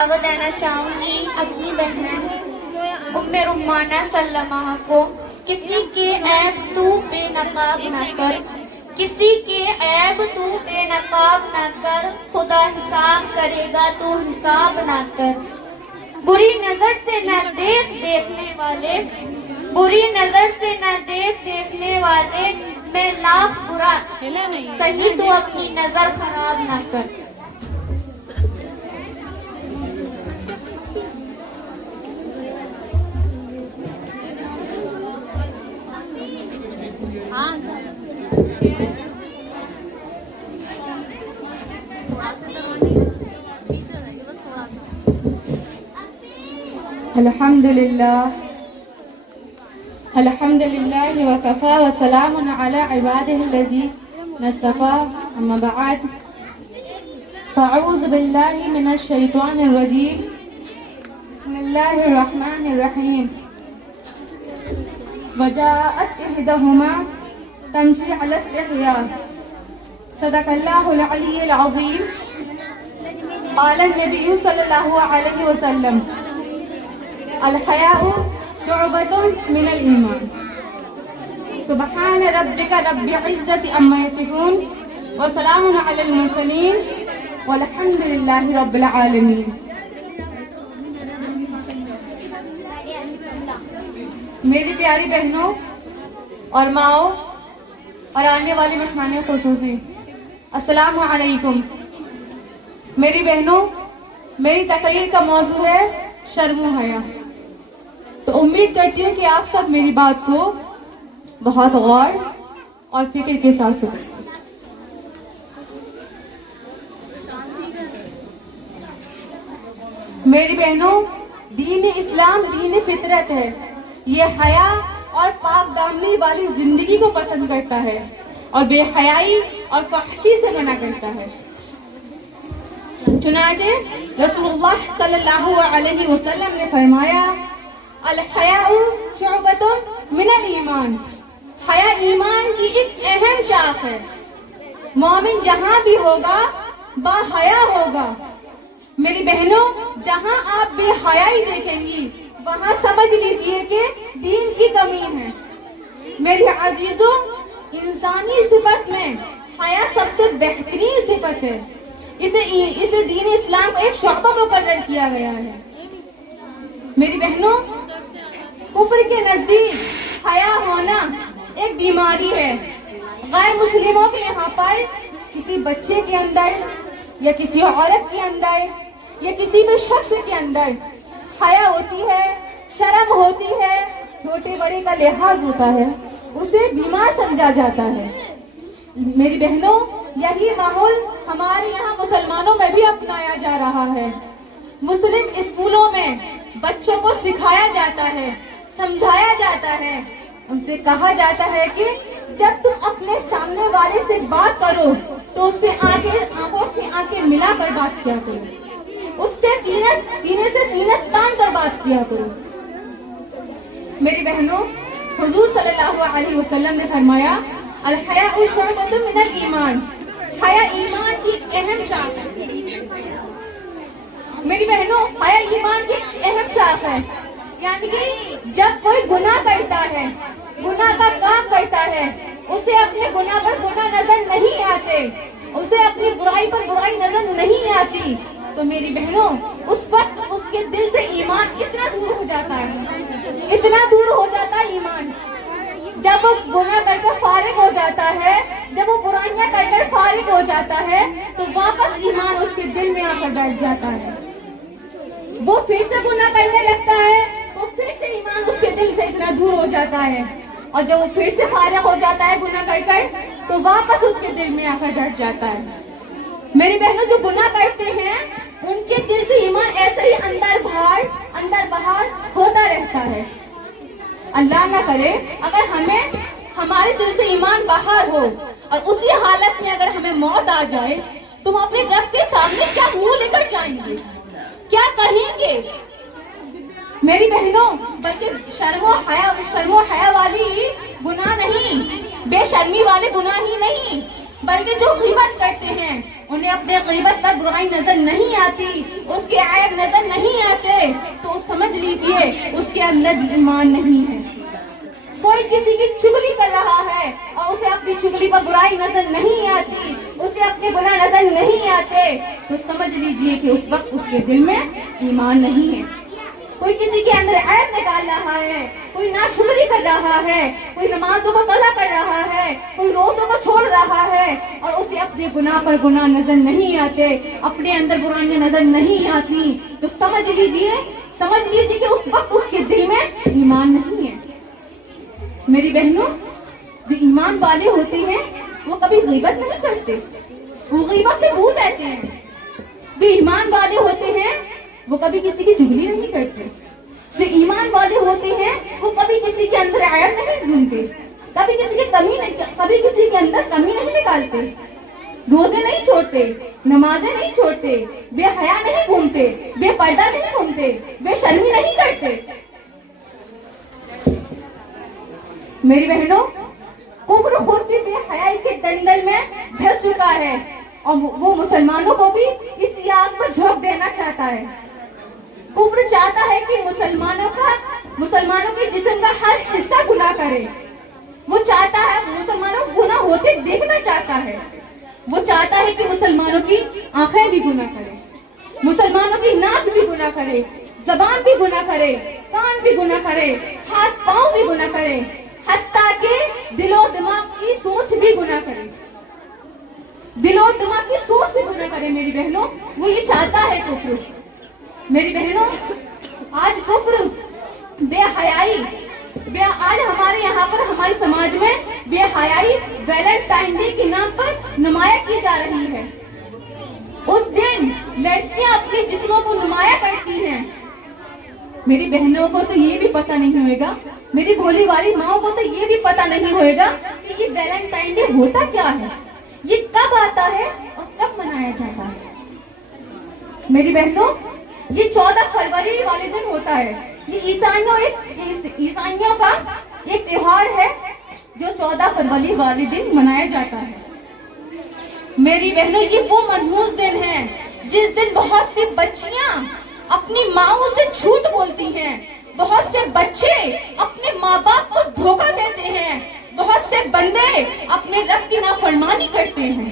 دعوت دینا چاہوں گی اپنی بہن ام رمانہ سلمہ کو، کسی کے عیب تو بے نقاب نہ کر، کسی کے عیب تو بے نقاب نہ کر، خدا حساب کرے گا تو حساب نہ کر۔ بری نظر سے نہ دیکھنے والے، بری نظر سے نہ دیکھنے والے، میں لاکھ برا صحیح تو اپنی نظر خراب نہ کر۔ الحمد لله وكفى وسلام على عباده الذين اصطفى، أما بعد فأعوذ بالله من الشيطان الرجيم، بسم الله الرحمن الرحيم۔ وجاءت إحداهما تمشي على استحياء، صدق الله العلي العظيم۔ قال النبي صلى الله عليه وسلم: الحياء شعبة من الإيمان۔ سبحان ربك رب العزة عما يصفون، وسلام على المرسلين، والحمد لله رب العالمين۔ میری پیاری بہنوں اور ماؤں اور آنے والی مہمان خصوصی، السلام علیکم۔ میری بہنوں، میری تقریر کا موضوع ہے شرم و حیا۔ تو امید کرتی ہوں کہ آپ سب میری بات کو بہت غور اور فکر کے ساتھ سنیں۔ میری بہنوں، دین اسلام دین فطرت ہے۔ یہ حیا اور پاک دامنی والی زندگی کو پسند کرتا ہے اور بے حیائی اور فحشی سے منع کرتا ہے۔ چنانچہ رسول اللہ صلی اللہ علیہ وسلم نے فرمایا: الحیاء شعبۃ من الایمان۔ حیا ایمان کی ایک اہم شاخ ہے۔ مومن جہاں بھی ہوگا با حیا ہوگا۔ میری بہنوں، جہاں آپ بے حیائی دیکھیں گی وہاں سمجھ لیجئے کہ دین کی کمی ہے۔ میری عزیزوں، انسانی صفت میں حیا سب سے بہترین صفت ہے۔ اسے دین اسلام کو ایک شعبہ مقرر کیا گیا ہے۔ میری بہنوں، کفر کے نزدیک حیا ہونا ایک بیماری ہے۔ غیر مسلموں کے یہاں پر کسی بچے کے اندر یا کسی عورت کے اندر یا کسی بھی شخص کے اندر حیا ہوتی ہے، شرم ہوتی ہے، چھوٹے بڑے کا لحاظ ہوتا ہے، اسے بیمار سمجھا جاتا ہے۔ میری بہنوں، یہی ماحول ہمارے یہاں مسلمانوں میں بھی اپنایا جا رہا ہے۔ مسلم اسکولوں میں بچوں کو سکھایا جاتا ہے، سمجھایا جاتا ہے، ان سے کہا جاتا ہے کہ جب تم اپنے سامنے والے سے بات کرو تو اس سے آنکھوں سے آنکھیں ملا کر بات کیا کرو، اس سے سینے سے سینہ تان کر بات کیا کرو۔ میری بہنوں، حضور صلی اللہ علیہ وسلم نے فرمایا: الحیاء شعبۃ من الایمان۔ حیا ایمان کی اہم شاخ ہے۔ میری بہنوں، حیا ایمان کی اہم شاخ ہے، یعنی کہ جب کوئی گناہ کرتا ہے، گناہ کا کام کرتا ہے، اسے اپنے گناہ پر گناہ نظر نہیں آتے، اسے اپنی برائی پر برائی نظر نہیں آتی، تو میری بہنوں اس وقت اس کے دل سے ایمان اتنا دور ہو جاتا ہے، اتنا دور ہو جاتا ہے ایمان۔ جب وہ گناہ کر کر فارغ ہو جاتا ہے، جب وہ برائیاں کر کر فارغ ہو جاتا ہے تو واپس ایمان اس کے دل میں آ کر بیٹھ جاتا ہے۔ وہ پھر سے گناہ کرنے لگتا ہے تو پھر سے ایمان اس کے دل سے اتنا دور ہو جاتا ہے، اور جب وہ پھر سے فارغ ہو جاتا ہے گناہ کر کر تو واپس اس کے دل میں آ کر بیٹھ جاتا ہے۔ میری بہنوں، جو گناہ کرتے ہیں ان کے دل سے ایمان ایسے ہی اندر باہر ہوتا رہتا ہے۔ اللہ نہ کرے اگر ہمارے دل سے ایمان باہر ہو اور اسی حالت میں اگر ہمیں موت آ جائے تو ہم اپنے رب کے سامنے کیا منہ لے کر جائیں گے، کیا کہیں گے؟ میری بہنوں، بلکہ شرم و حیا والی گناہ نہیں، بے شرمی والے گناہ ہی نہیں، بلکہ جو غیبت کرتے ہیں، انہیں اپنے غیبت پر برائی نظر نہیں آتی، اس کے عیب نظر نہیں آتے، تو سمجھ لیجئے اس کے اندر ایمان نہیں ہے۔ کوئی کسی کی چگلی کر رہا ہے اور اسے اپنی چگلی پر برائی نظر نہیں آتی، اسے اپنے گناہ نظر نہیں آتے، تو سمجھ لیجئے کہ اس وقت اس کے دل میں ایمان نہیں ہے۔ کوئی کسی کے اندر عیب نکال رہا ہے، کوئی ناشکری کر رہا ہے، کوئی نمازوں کو قضا کر رہا ہے، کوئی روزوں کو چھوڑ رہا ہے، اور اسے اپنے گناہ پر گناہ نظر نہیں آتے، اپنے اندر برائیاں نظر نہیں آتی، تو سمجھ لیجئے کہ اس وقت اس کے دل میں ایمان نہیں ہے۔ میری بہنوں، جو ایمان والے ہوتے ہیں وہ کبھی غیبت نہیں کرتے، وہ غیبت سے دور رہتے ہیں۔ جو ایمان والے ہوتے ہیں وہ کبھی کسی کی چگلی نہیں کرتے، جو ایمان والے ہوتے ہیں وہ کبھی کسی کے اندر عیب نہیں ڈھونڈتے، کبھی کسی کے اندر کمی نہیں نکالتے، روزے نہیں چھوڑتے، نمازیں نہیں چھوڑتے، بے حیا نہیں گھومتے، بے پردہ نہیں گھومتے، بے شرمی نہیں کرتے۔ میری بہنوں، کفر خود بھی بے حیائی کے دلدل میں دھس چکا ہے، اور وہ مسلمانوں کو بھی اسی آگ پر جھونک دینا چاہتا ہے۔ کفر چاہتا ہے کہ مسلمانوں کے جسم کا ہر حصہ گناہ کرے، وہ چاہتا ہے مسلمانوں کو گناہ ہوتے دیکھنا چاہتا ہے، وہ چاہتا ہے کہ مسلمانوں کی آنکھیں بھی گناہ کرے، مسلمانوں کی ناک بھی گناہ کرے، زبان بھی گناہ کرے، کان بھی گناہ کرے، ہاتھ پاؤں بھی گناہ کرے، حتیٰ کہ دل و دماغ کی سوچ بھی گناہ کرے، دل و دماغ کی سوچ بھی گناہ کرے۔ میری بہنوں، وہ یہ چاہتا ہے کفر۔ میری بہنوں، آج کفر، بے حیائی، آج ہمارے یہاں پر ہمارے سماج میں بے حیائی ویلنٹائن ڈے کے نام پر نمایاں کی جا رہی ہے۔ اس دن لڑکیاں اپنے جسموں کو نمایاں کرتی ہیں۔ میری بہنوں کو تو یہ بھی پتہ نہیں ہوئے گا، میری بھولی والی ماؤں کو تو یہ بھی پتہ نہیں ہوئے گا کہ یہ ویلنٹائن ڈے ہوتا کیا ہے، یہ کب آتا ہے اور کب منایا جاتا ہے۔ میری بہنوں، یہ 14 فروری والے دن ہوتا ہے۔ یہ عیسائیوں کا ایک تہوار ہے جو 14 فروری والے دن منایا جاتا ہے۔ میری بہنوں، یہ وہ منحوس دن ہے جس دن بہت سی بچیاں اپنی ماؤں سے جھوٹ بولتی ہیں، بہت سے بچے اپنے ماں باپ کو دھوکہ دیتے ہیں، بہت سے بندے اپنے رب کی نافرمانی کرتے ہیں،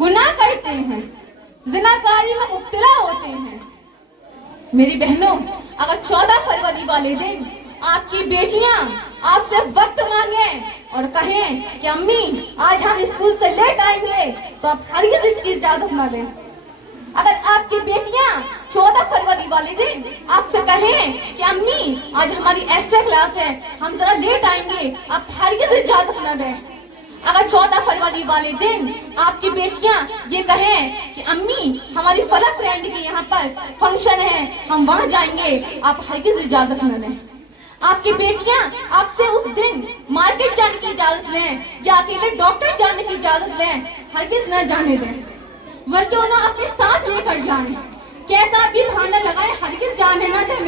گناہ کرتے ہیں، زناکاری میں مبتلا ہوتے ہیں۔ میری بہنوں، اگر 14 فروری والے دن آپ کی بیٹیاں آپ سے وقت مانگیں اور کہیں کہ امی آج ہم اسکول سے لیٹ آئیں گے، تو آپ ہرگز اس کی اجازت نہ دیں۔ اگر آپ کی بیٹیاں 14 فروری والے دن آپ سے کہیں کہ امی آج ہماری ایکسٹرا کلاس ہے، ہم ذرا لیٹ آئیں گے، آپ ہرگز اجازت نہ دیں۔ اگر 14 فروری والے دن آپ کی بیٹیاں یہ کہیں کہ امی ہماری فلاں فرینڈ کے یہاں پر فنکشن ہے، ہم وہاں جائیں گے، آپ ہرگز اجازت نہ دیں۔ آپ کی بیٹیاں آپ سے اس دن مارکیٹ جانے کی اجازت لیں یا اکیلے ڈاکٹر جانے کی اجازت لیں، ہرگز نہ جانے دیں، بلکہ انہیں اپنے ساتھ لے کر جائیں، کیسا بھی بہانہ لگائے ہرگز جانے نہ دیں۔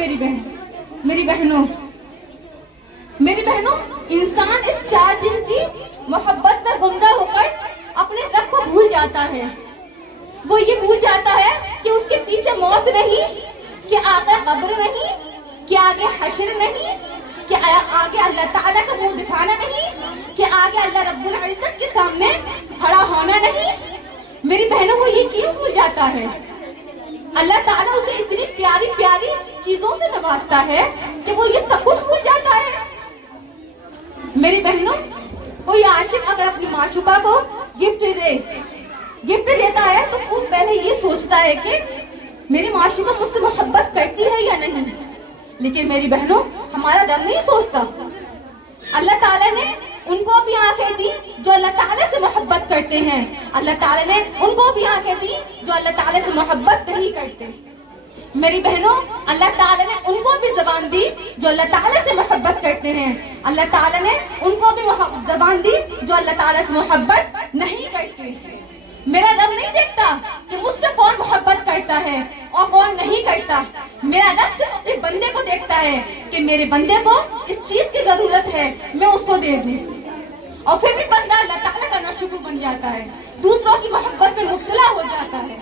میری بہنوں، انسان اس 4 دن کی محبت میں گمراہ ہو کر اپنے رب کو بھول جاتا ہے۔ وہ یہ بھول جاتا ہے کہ اس کے پیچھے موت نہیں، کہ آگے قبر نہیں، کہ آگے حشر نہیں، کہ آگے اللہ تعالیٰ کا منہ دکھانا نہیں، کہ آگے اللہ رب العزت کے سامنے کھڑا ہونا نہیں۔ میری بہنوں، وہ یہ کیوں بھول جاتا ہے؟ اللہ تعالیٰ اسے اتنی پیاری پیاری چیزوں سے نوازتا ہے کہ وہ یہ سب کچھ بھول جاتا ہے۔ میری بہنوں، کوئی عاشق اگر اپنی معشوقہ کو گفٹ دیتا ہے تو وہ پہلے یہ سوچتا ہے کہ میری معشوقہ مجھ سے محبت کرتی ہے یا نہیں، لیکن میری بہنوں، ہمارا رب نہیں سوچتا۔ اللہ تعالیٰ نے ان کو بھی آنکھیں دی جو اللہ تعالیٰ سے محبت کرتے ہیں، اللہ تعالیٰ نے ان کو بھی آنکھیں دی جو اللہ تعالیٰ سے محبت نہیں کرتے۔ میری بہنوں، اللہ تعالیٰ نے ان کو بھی زبان دی جو اللہ تعالیٰ سے محبت کرتے ہیں، اللہ تعالیٰ نے ان کو بھی زبان دی جو اللہ تعالیٰ سے محبت نہیں کرتے۔ میرا رب نہیں دیکھتا کہ مجھ سے کون محبت کرتا ہے اور کون نہیں کرتا، میرا رب صرف اپنے بندے کو دیکھتا ہے کہ میرے بندے کو اس چیز کی ضرورت ہے، میں اس کو دے دوں، اور پھر بھی بندہ اللہ تعالیٰ کا نہ شکر بن جاتا ہے، دوسروں کی محبت میں مبتلا ہو جاتا ہے۔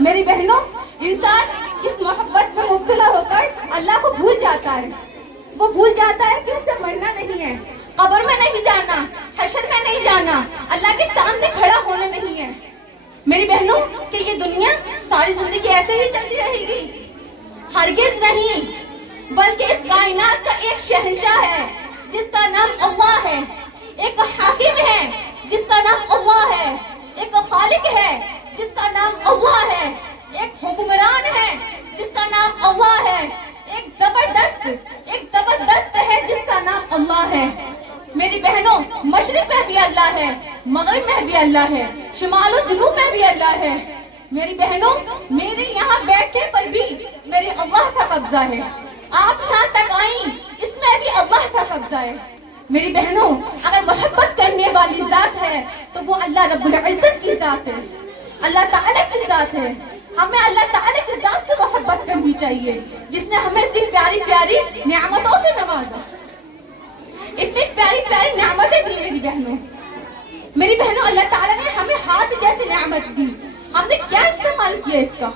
میری بہنوں، انسان اس محبت میں مبتلا ہو کر اللہ کو بھول جاتا ہے۔ وہ بھول جاتا ہے کہ اسے مرنا نہیں ہے، قبر میں نہیں جانا، حشر میں نہیں جانا، اللہ کے سامنے کھڑا ہونا نہیں ہے۔ میری بہنوں، کہ یہ دنیا ساری زندگی ایسے ہی چلتی رہے گی؟ ہرگز نہیں، بلکہ اس کائنات کا ایک شہنشاہ ہے جس کا نام اللہ ہے، ایک حاکم ہے جس کا نام اللہ ہے، ایک خالق ہے جس کا نام اللہ ہے، ایک حکمران ہے جس کا نام اللہ ہے، ایک زبردست ہے جس کا نام اللہ ہے۔ میری بہنوں، مشرق میں بھی اللہ ہے، مغرب میں بھی اللہ ہے، شمال و جنوب میں بھی اللہ ہے۔ میری بہنوں، میرے یہاں بیٹھنے پر بھی میرے اللہ کا قبضہ ہے، آپ یہاں تک آئیں، اس میں بھی اللہ کا قبضہ ہے۔ میری بہنوں، اگر محبت کرنے والی ذات ہے تو وہ اللہ رب العزت کی ذات ہے، اللہ تعالیٰ کی ذات ہے۔ ہمیں اللہ تعالیٰ کی ذات سے محبت کرنی چاہیے جس نے ہمیں اتنی پیاری پیاری نعمتوں سے نوازا، اتنی پیاری پیاری نعمتیں دی۔ میری بہنوں، اللہ تعالیٰ نے ہمیں ہاتھ جیسی نعمت دی، ہم نے کیا استعمال کیا اس کا؟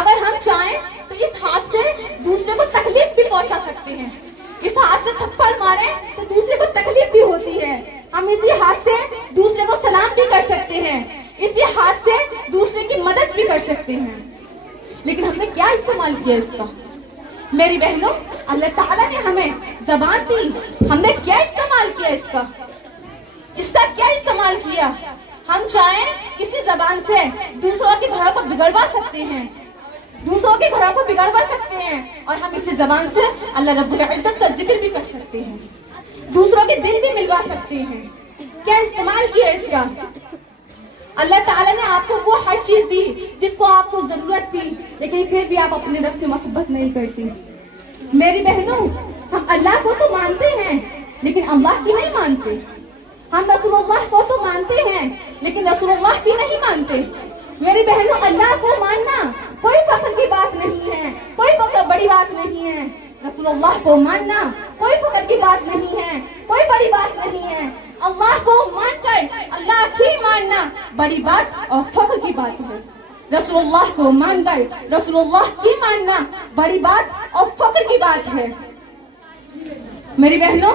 اگر ہم چاہیں تو اس ہاتھ سے دوسرے کو تکلیف بھی پہنچا سکتے ہیں، اس ہاتھ سے تھپڑ مارے تو دوسرے کو تکلیف بھی ہوتی ہے، ہم اسی ہاتھ سے دوسرے کو سلام بھی کر سکتے ہیں، اسی ہاتھ سے دوسرے کی مدد بھی کر سکتے ہیں، لیکن ہم نے کیا استعمال کیا اس کا؟ میری بہنوں، اللہ تعالیٰ نے ہمیں زبان دی، ہم نے کیا استعمال کیا اس کا؟ اس کا کیا استعمال کیا؟ ہم چاہیں کسی زبان سے دوسروں کے گھروں کو بگڑوا سکتے ہیں، دوسروں کے گھروں کو بگڑوا سکتے ہیں، اور ہم اسی زبان سے اللہ رب العزت کا ذکر بھی کر سکتے ہیں، دوسروں کے دل بھی ملوا سکتے ہیں۔ کیا استعمال کیا اس کا؟ اللہ تعالیٰ نے آپ کو وہ ہر چیز دی جس کو آپ کو ضرورت تھی، لیکن پھر بھی آپ اپنے رب سے محبت نہیں کرتی۔ میری بہنوں، ہم اللہ کو تو مانتے ہیں لیکن اللہ کی نہیں مانتے، ہم رسول اللہ کو تو مانتے ہیں لیکن رسول اللہ کی نہیں مانتے۔ میری بہنوں، اللہ کو ماننا کوئی فخر کی بات نہیں ہے، کوئی بڑی بات نہیں ہے، رسول اللہ کو ماننا کوئی فخر کی بات نہیں ہے، کوئی بڑی بات نہیں ہے۔ اللہ کو مان کر اللہ کی ماننا بڑی بات اور فخر کی بات ہے، رسول اللہ کو مان کر رسول اللہ کی ماننا بڑی بات اور فخر کی بات ہے۔ میری بہنوں،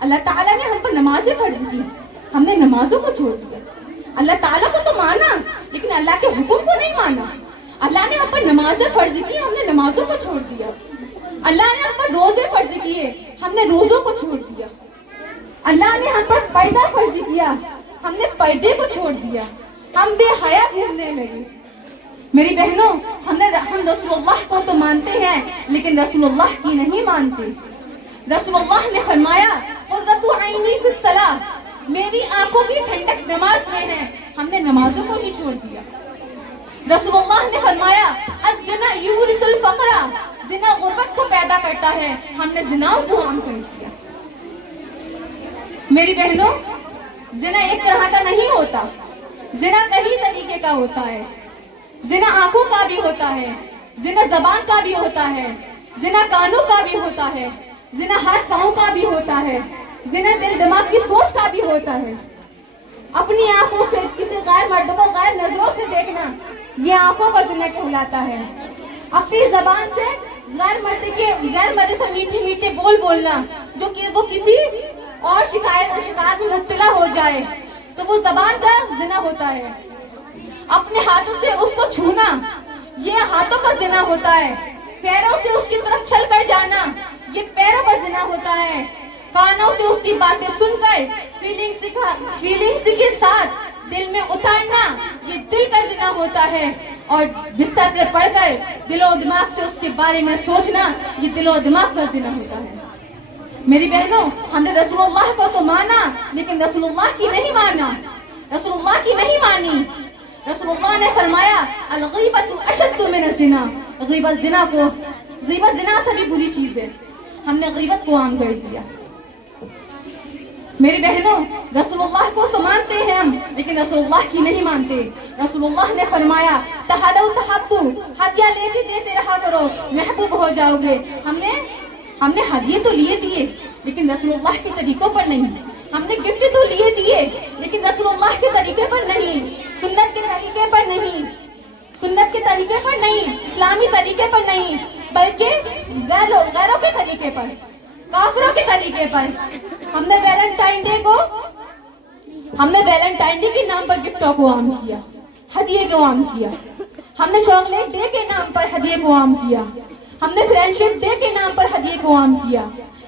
اللہ تعالیٰ نے ہم پر نمازیں فرض کی، ہم نے نمازوں کو چھوڑ دیا۔ اللہ تعالیٰ کو تو مانا لیکن اللہ کے حکم کو نہیں مانا۔ اللہ نے ہم پر نمازیں فرض کی، ہم نے نمازوں کو چھوڑ دیا۔ اللہ نے ہم پر روزے فرض کیے، ہم نے روزوں کو چھوڑ دیا۔ اللہ نے ہم پر پردہ فرض کیا، ہم نے پردے کو چھوڑ دیا، ہم بے حیا گھومنے لگے۔ میری بہنوں، ہم رسول اللہ کو تو مانتے ہیں لیکن رسول اللہ کی نہیں مانتے۔ رسول اللہ نے فرمایا، قرۃ عینی فی الصلاۃ، میری آنکھوں کی ٹھنڈک نماز میں ہے، ہم نے نمازوں کو ہی چھوڑ دیا۔ رسول اللہ نے فرمایا، الزنا یورث الفقر، زنا غربت کو پیدا کرتا ہے، ہم نے زنا کو عام کر دیا۔ میری بہنوں، زنا ایک طرح کا نہیں ہوتا، زنا کئی طریقے کا ہوتا ہے۔ زنا آنکھوں کا بھی ہوتا ہے، زنا زبان کا بھی ہوتا ہے، زنا کانوں کا بھی ہوتا ہے، زنا ہاتھ پاؤں کا بھی ہوتا ہے، زنا دل دماغ کی سوچ کا بھی ہوتا ہے۔ اپنی آنکھوں سے کسی غیر مرد کو غیر نظروں سے دیکھنا، یہ آنکھوں کا زنا کہلاتا ہے۔ اپنی زبان سے غیر مرد سے میٹھے میٹھے بول بولنا، جو کہ وہ کسی اور شکار میں مبتلا ہو جائے تو وہ زبان کا زنا ہوتا ہے۔ اپنے ہاتھوں سے اس کو چھونا، یہ ہاتھوں کا زنا ہوتا ہے۔ پیروں سے اس کی طرف چل کر جانا، یہ پیروں کا زنا ہوتا ہے۔ کانوں سے اس کی باتیں سن کر فیلنگز کے ساتھ دل میں اتارنا، یہ دل کا زنا ہوتا ہے۔ اور بستر پر پڑھ کر دل و دماغ سے اس کے بارے میں سوچنا، یہ دل و دماغ کا زنا ہوتا ہے۔ میری بہنوں، ہم نے رسول اللہ کو تو مانا لیکن رسول اللہ کی نہیں مانا، رسول اللہ کی نہیں مانی۔ رسول اللہ نے فرمایا، الغیبۃ اشد من الزنا، غیبت زنا سے بھی بری چیز ہے، ہم نے غیبت کو عام کر دیا۔ میری بہنوں، رسول اللہ کو تو مانتے ہیں ہم لیکن رسول اللہ کی نہیں مانتے۔ رسول اللہ نے فرمایا، تہادوا تحبوا، ہدیہ لیتے دیتے رہا کرو، محبوب ہو جاؤ گے۔ ہم نے ہدیے تو لیے دیے لیکن رسول اللہ کے طریقوں پر نہیں، ہم نے گفٹ تو لیے دیے لیکن رسول اللہ کے طریقے پر نہیں، سنت کے طریقے پر نہیں، سنت کے طریقے پر نہیں، اسلامی طریقے پر نہیں، بلکہ غیروں کے طریقے پر، کافروں کے طریقے پر۔ ہم نے ویلنٹائن ڈے کے نام پر گفٹوں کو عام کیا، ہدیے کو عام کیا۔ ہم نے چاکلیٹ ڈے کے نام پر ہدیے کو عام کیا، ہم نے فرینڈشپ ڈے کے نام پر ہدیے کو عام کیا،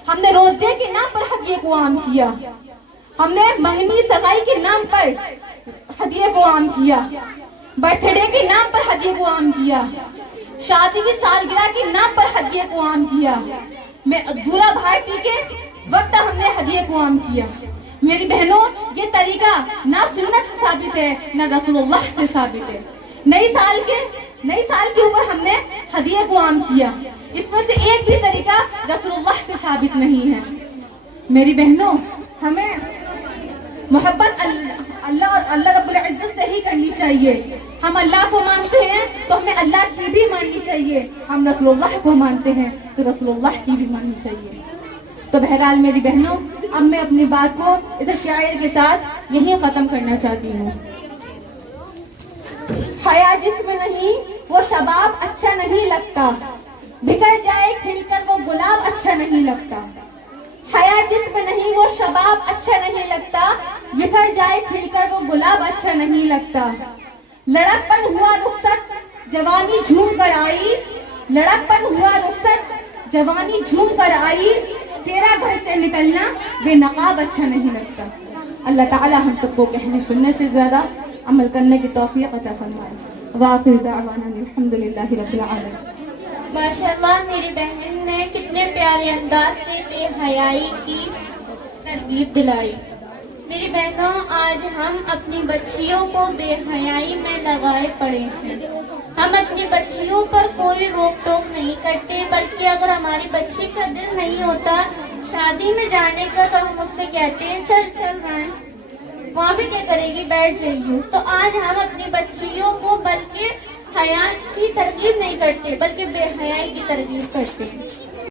ہم نے روز ڈے کے نام پر ہدیے کو عام کیا، ہم نے منگنی سگائی کے نام پر ہدیے کو عام کیا، برتھ ڈے کے نام پر ہدیے کو عام کیا، شادی کی سالگرہ کے نام پر ہدیے کو عام کیا، دولہا بھارتی کے وقت ہم نے ہدیے کو عام کیا۔ میری بہنوں، یہ طریقہ نہ سنت سے ثابت ہے نہ رسول اللہ سے ثابت ہے۔ نئی سال کے اوپر ہم نے ہدیے کو عام کیا، اس میں سے ایک بھی طریقہ رسول اللہ سے ثابت نہیں ہے۔ میری بہنوں، ہمیں محبت اللہ اور اللہ رب العزت سے ہی کرنی چاہیے۔ ہم اللہ کو مانتے ہیں تو ہمیں اللہ کی بھی ماننی چاہیے، ہم رسول اللہ کو مانتے ہیں تو رسول اللہ کی بھی ماننی چاہیے۔ تو بہرحال میری بہنوں، اب میں اپنی بات کو ادھر شاعر کے ساتھ یہیں ختم کرنا چاہتی ہوں۔ حیا جسم نہیں وہ شباب اچھا نہیں لگتا، بکھر جائے کھل کر وہ گلاب اچھا نہیں لگتا۔ حیا جسم نہیں وہ شباب اچھا نہیں لگتا، بکھر جائے کھل کر وہ گلاب اچھا نہیں لگتا۔ لڑکپن ہوا رخصت جوانی جھوم کر آئی، لڑکپن ہوا رخصت جوانی جھوم کر آئی، تیرا گھر سے نکلنا بے نقاب اچھا نہیں لگتا۔ اللہ تعالی ہم سب کو کہنے سننے سے زیادہ عمل کرنے کی توفیق عطا فرمائے۔ وآخر دعوانا الحمدللہ رب العالمین۔ ماشاءاللہ، میری بہن نے کتنے پیارے انداز سے بے حیائی کی ترغیب دلائی۔ میری بہنوں، آج ہم اپنی بچیوں کو بے حیائی میں لگائے پڑے ہیں۔ ہم اپنی بچیوں پر کوئی روک ٹوک نہیں کرتے، بلکہ اگر ہماری بچی کا دل نہیں ہوتا شادی میں جانے کا تو ہم اس سے کہتے ہیں چل رہے ہیں، وہاں بھی کیا کرے گی، بیٹھ جائیے۔ تو آج ہم اپنی بچیوں کو بلکہ حیا کی ترغیب نہیں کرتے بلکہ بے حیائی کی ترغیب کرتے ہیں۔